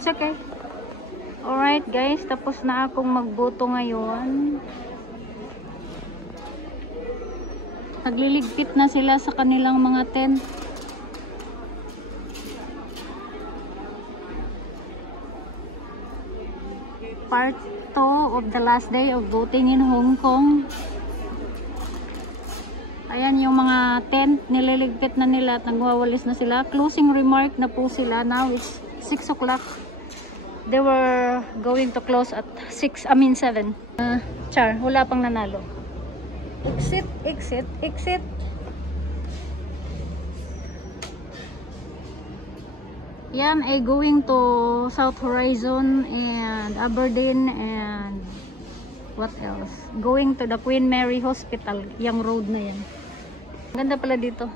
It's okay. Alright guys, tapos na akong magboto ngayon. Nagliligpit na sila sa kanilang mga tent. Part 2 of the last day of voting in Hong Kong. Ayan yung mga tent, nililigpit na nila at nagwawalis na sila. Closing remark na po sila. Now it's 6 o'clock. They were going to close at 7. Char, wala pang nanalo. Exit, exit, exit. Yan ay going to South Horizon and Aberdeen and what else? Going to the Queen Mary Hospital. Yung road na yan. Ganda pala dito.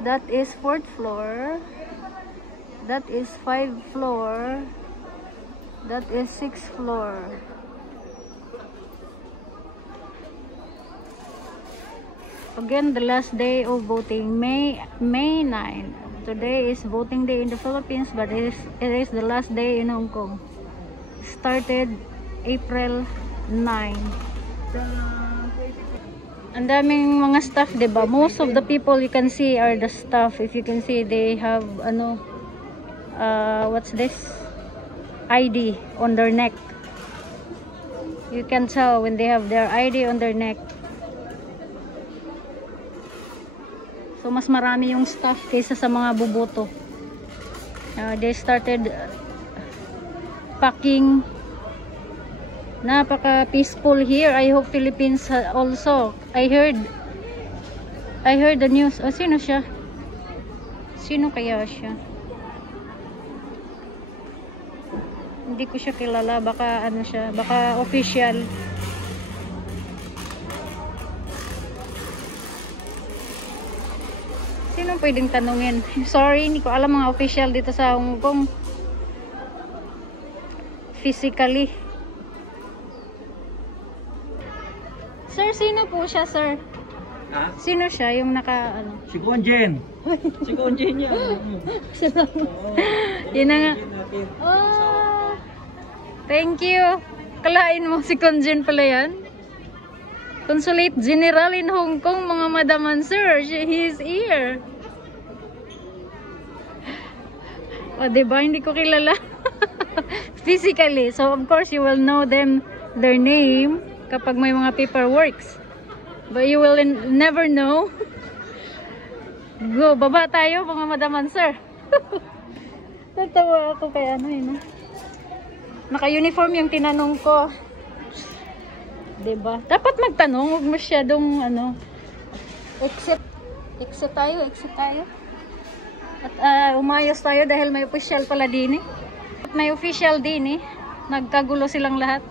That is 4th floor. That is 5th floor. That is 6th floor. Again, the last day of voting, May 9. Today is voting day in the Philippines, but it is the last day in Hong Kong. Started April 9. Ang daming mga staff, diba? Most of the people you can see are the staff. If you can see, they have what's this? ID on their neck. You can tell when they have their ID on their neck. So mas marami yung staff kaysa sa mga buboto. They started packing. Napaka peaceful here. I hope Philippines also. I heard the news. Oh, sino siya? Sino kaya siya? Hindi ko siya kilala. Baka ano siya? Baka official. Sino pwedeng tanungin? Sorry, hindi ko alam mga official dito sa Hong Kong. Physically. Sir, sino po siya, sir? Ha? Sino siya? Yung naka, ano? Si Conjen. Si Conjen niya. Yun na nga. Oh, thank you. Kalain mo si Conjen pala yan. Consulate General in Hong Kong, mga madaman, sir. He is here. O, diba? Hindi ko kilala. Physically. So, of course, you will know them, their name, kapag may mga paperworks. But you will never know. Go, baba tayo, mga madaman, sir. Natawa ako kay ano, yun. Naka-uniform yung tinanong ko. Diba? Dapat magtanong, huwag masyadong ano. Exit tayo, exit tayo. At umayos tayo dahil may official pala din eh. At may official din eh. Nagkagulo silang lahat.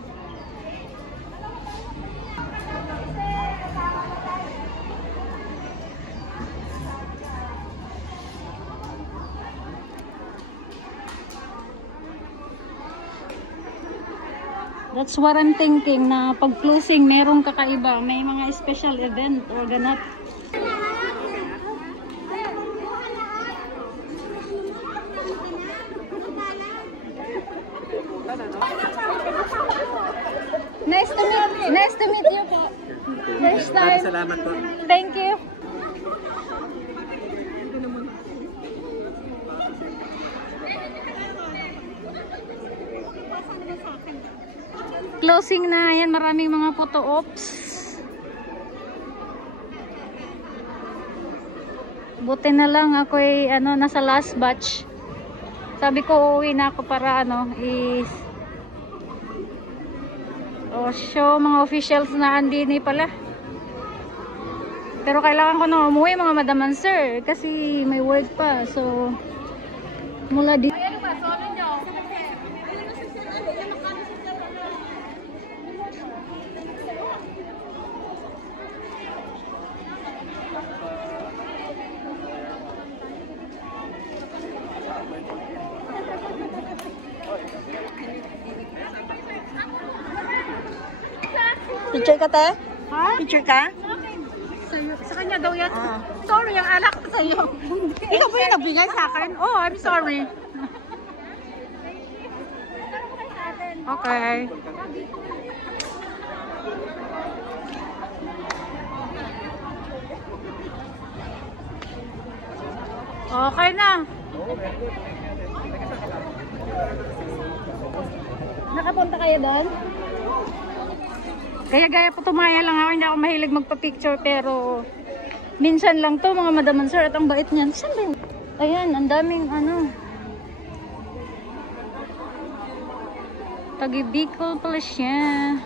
That's what I'm thinking, na pag closing merong kakaiba, may mga special event or ganap. Nice to meet you po. First time. Salamat po. Thank you. Closing na yan, maraming mga photo ops. Buti na lang ako ay nasa last batch. Sabi ko uuwi na ako para show mga officials na andini pala. Pero kailangan ko na umuwi mga madaman, sir, kasi may work pa. So mula dito. Picture ka, te? Ha? Picture ka? Sa kanya daw yan. Sorry, ang alak ko sa'yo. Ikaw ba yung nagbigay sa akin? Oh, I'm sorry. Okay. Okay na. Nakapunta kayo doon? Gaya-gaya po tumaya lang ako. Hindi ako mahilig magpa-picture pero minsan lang to mga madaman sir at ang bait niyan. Saan ba yun? Ayan, ang daming ano. Taga-Bicol pala siya.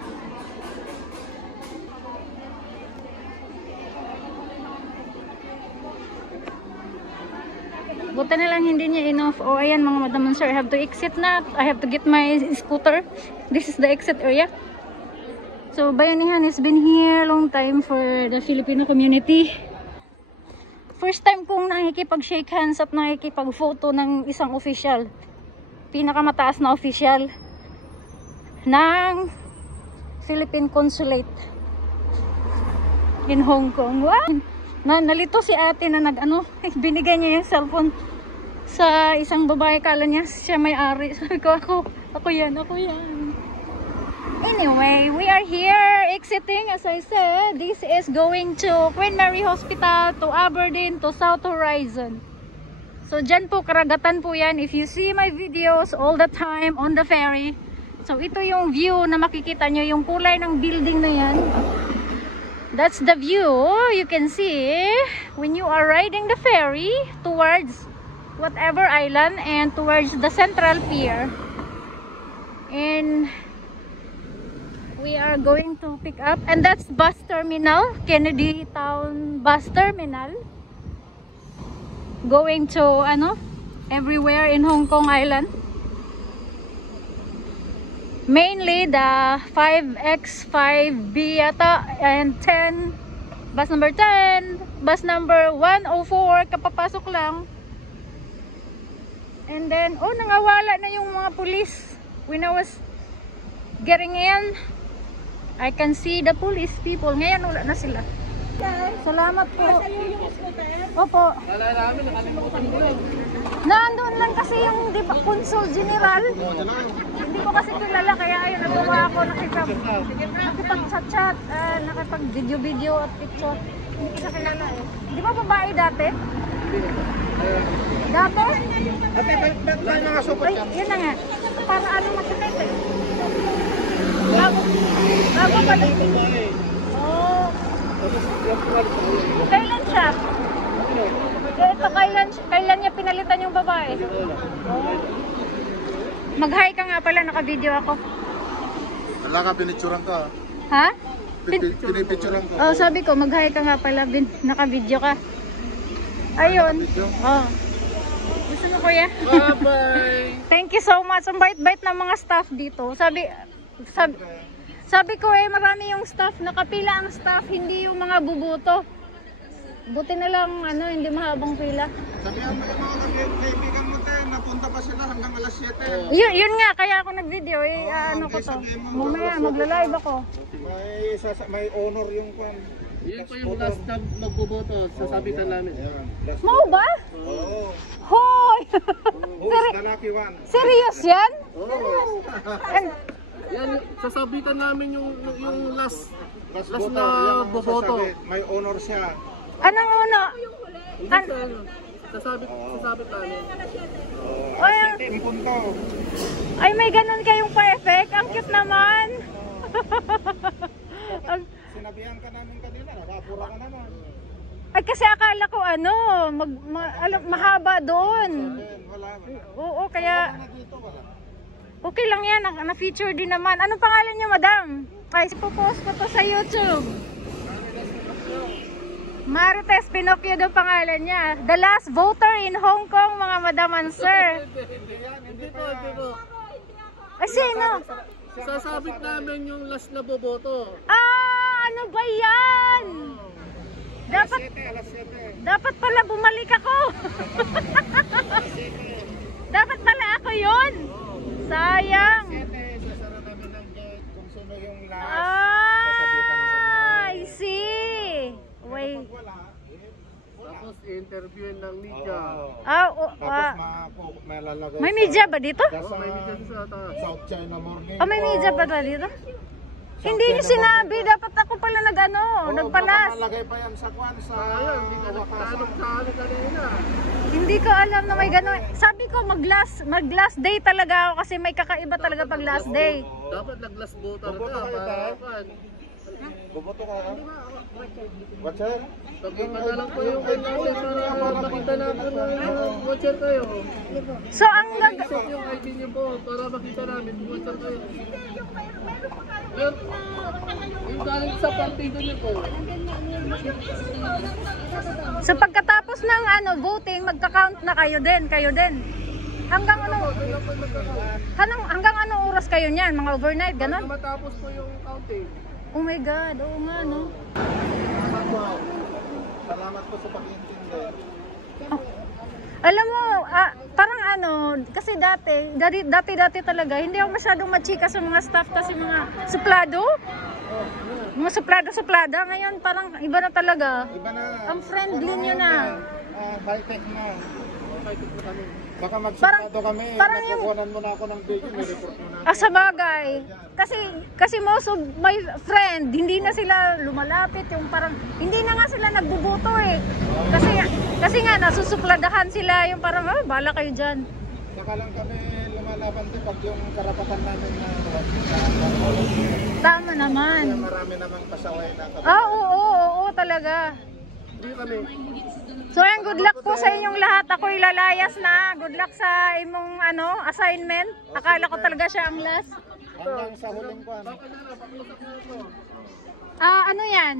Buta na lang hindi niya enough. Oh, ayan mga madam and sir, I have to exit na. I have to get my scooter. This is the exit area. So, Bayanihan has been here long time for the Filipino community. First time kong nakikipag-shake hands at nakikipag-photo ng isang official. Pinakamataas na official ng Philippine Consulate in Hong Kong. Wow! Nalito si ate na binigay niya yung cellphone sa isang babae. Kala niya siya may-ari. Sabi ko, ako yan. Anyway, we are here exiting. As I said, this is going to Queen Mary Hospital, to Aberdeen, to South Horizon. So, dyan po, karagatan po yan. If you see my videos all the time on the ferry. So, ito yung view na makikita nyo. Yung kulay ng building na yan. That's the view you can see when you are riding the ferry towards whatever island and towards the Central Pier. And we are going to pick up, and that's bus terminal, Kennedy Town Bus Terminal. Going to everywhere in Hong Kong Island. Mainly the 5X5B yata and 10, bus number 10, bus number 104, kapapasok lang. And then, nangawala na yung mga police. When I was getting in, I can see the police people. Ngayon wala na sila. Salamat po. Opo. Nandun lang kasi yung Consul General. Hindi ko kasi kilala kaya ayun nagawa ako nakipag-chat-chat, nakipag-video at picture. Hindi ko siya kilala eh. Di ba babae dati? Dati? Ate, ba't tayo mga supot Ay, yun na nga. Para makikita eh. Bago pa din. Oh. Kailan siya? Ito, kailan niya pinalitan yung babae? Oh. Mag-hi ka nga pala, naka-video ako. Wala ka, pinicturan ka. Ha? Pinipicturan ka. Oh, sabi ko, mag-hi ka nga pala, naka-video ka. Ayun. Oh. Gusto mo kuya? Bye-bye! Thank you so much. Ang bait-bait ng mga staff dito. Sabi ko marami yung staff, nakapila ang staff, hindi yung mga bubuto. Buti na lang, hindi mahabang pila. Sabihan mo yung mga kaibigan mo tayo, napunta pa sila hanggang alas 7. Yun nga, kaya ako nag-video. Ko to. Mamaya, magla-live ako. May honor yung kwan. Yun po yung last na magboboto sa sabitan namin. Mau ba? Oo. Hoy! Who's the lucky one? Serious yan? Oo. Yan, sasabitan namin yung last na boboto. May honor siya. Anong uno? Sasabit namin. Team punto. Ay, may ganun kayong pa-effect. Ang cute naman. Sinabihan ka namin kanina, nakapura ka naman. Ay, kasi akala ko mahaba doon. Wala. Oo, kaya Wala dito, wala. okay lang yan. Na-feature din naman. Anong pangalan niyo, madam? Ay, ipopost ko to sa YouTube. Marites Pinocchio daw pangalan niya. The last voter in Hong Kong, mga madam and sir. Hindi po. Ay, sino? Sasabit namin yung last na boboto. Ano ba yan? Alas 7. Dapat pala bumalik ako. Dapat pala ako yun. Sayang. Sasara namin ng gate kung sino yung last. I see. may... Tapos i-interviewin ng media. May lalagay May media ba dito? May media sa taas. South China Morning. May media ba dito? Hindi niyo sinabi. Dapat ako pala nagpalas. Malagay pa yan sa kwan sa... Ayun, hindi ka nagtanong sa ano kanina. Hindi ko alam na may gano'n. Sabi ko mag-last day talaga ako kasi may kakaiba talaga pag last day. Dapat nag-last voter Boboto ka. ka ito? Para Buboto ka? Watcher? pagkita na lang po yung kanya para makita natin na watcher kayo. So ang Set yung ID niyo po para makita namin kung watcher kayo. Yung galing sa partido niyo po. So pagkatapos ng voting, magka-count na kayo din. Hanggang anong oras kayo niyan? Mga overnight, ganon? Matapos po yung counting. Oh my God, oo nga, no? Salamat po sa pag-iintindi. Alam mo, parang kasi dati talaga, hindi ako masyadong machika sa mga staff kasi mga suplado. Mga suplada, ngayon parang iba na talaga. Iba na. Ang friendly nyo na. High-tech na. Baka Parang magsuplado kami. yung... Kukunan mo na ako ng video. Report mo na. Sa bagay. Kasi most of my friend, hindi na sila lumalapit. Yung parang, hindi na nga sila nagbubuto eh. Kasi nga, nasusupladahan sila. Yung parang, bala kayo dyan. Saka lang kami lumalaban din pag yung karapatan namin na Tama naman. marami namang pasaway na Oo, talaga. Hindi kami. So ayan, good luck po sa inyong lahat. Ako ilalayas na. Good luck sa imong assignment. Akala ko talaga siya ang last. hanggang sa huling kwan. Ano yan?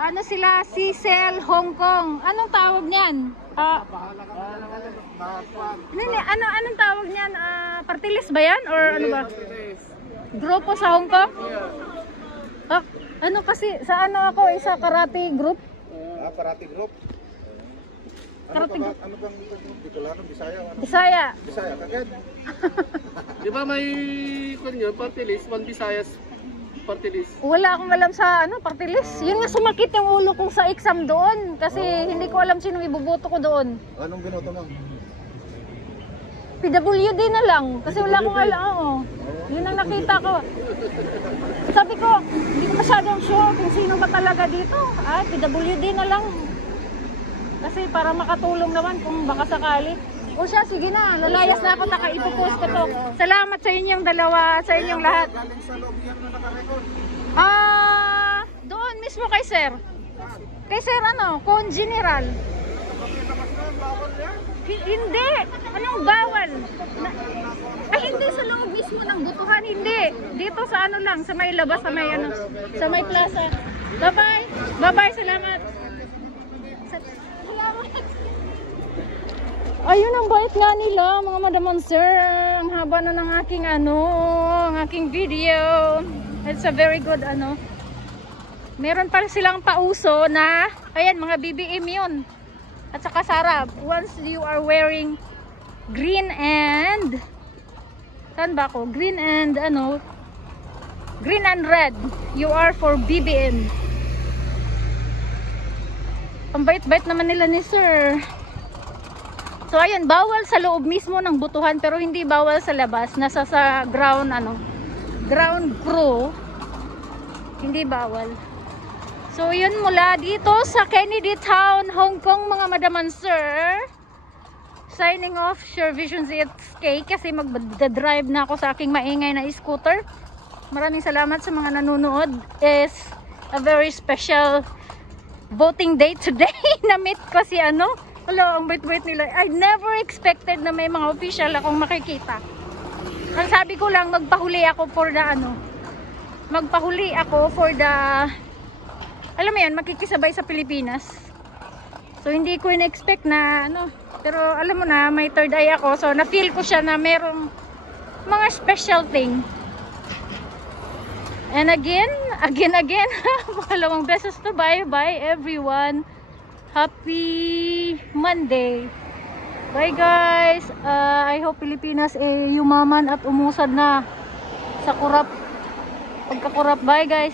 Ano sila? Cecil, Hong Kong. Anong tawag niyan? Anong tawag niyan? Party list ba yan? Or ano ba? Grupo sa Hong Kong? Ano kasi, sa ako, isa karate group? Karate group. Karate group. Ano bang Bicolano, Bisaya? Bisaya. Bisaya, kagad. Di ba may party list, one Visayas party list? Wala akong alam sa party list. Yun nga sumakit yung ulo ko sa exam doon. Kasi hindi ko alam sino ibuboto ko doon. Anong binoto mo? PWD na lang. Kasi wala akong alam. Yun ang nakita ko. Sabi ko, hindi ko masyadong sure kung sino ba talaga dito. PWD na lang. Kasi para makatulong naman kung baka sakali. O siya, sige na. Lalayas na ako. Ipopost ko to. Salamat sa inyong dalawa, sa inyong lahat. Galing sa loob yan na nakarecord. Doon mismo kay sir. Kay sir Con General. Hindi. Anong bawal? Hindi sa loob mismo ng butuhan. Hindi. Dito sa lang. Sa may labas. Sa may sa may plaza. Bye-bye. Bye-bye. Salamat. Ayun, ang bait nga nila, mga madam sir. Ang haba na ng aking ang aking video. It's a very good Meron pa silang pauso na, ayan, mga BBM yun. At saka sarap. Once you are wearing green and, saan ba ako? Green and red. You are for BBM. Ang bait-bait naman nila ni sir. So ayun, bawal sa loob mismo ng butuhan pero hindi bawal sa labas. Nasa sa ground ground crew. Hindi bawal. So yun, mula dito sa Kennedy Town, Hong Kong, mga madaman sir. Signing off, Sure Vision ZXK kasi magda-drive na ako sa aking maingay na scooter. Maraming salamat sa mga nanonood. It's a very special voting day today. Na-meet ko si Hello, ang bait-bait nila. I never expected na may mga official akong makikita. Ang sabi ko lang, magpahuli ako for the magpahuli ako for the, alam mo yan, makikisabay sa Pilipinas. So hindi ko in-expect na pero alam mo na, may third eye ako. So na-feel ko siya na merong mga special thing. And again, pangalawang beses to bye everyone. Happy Monday. Bye guys. I hope Pilipinas yumaman at umusad na sa pagkakurap. Bye guys.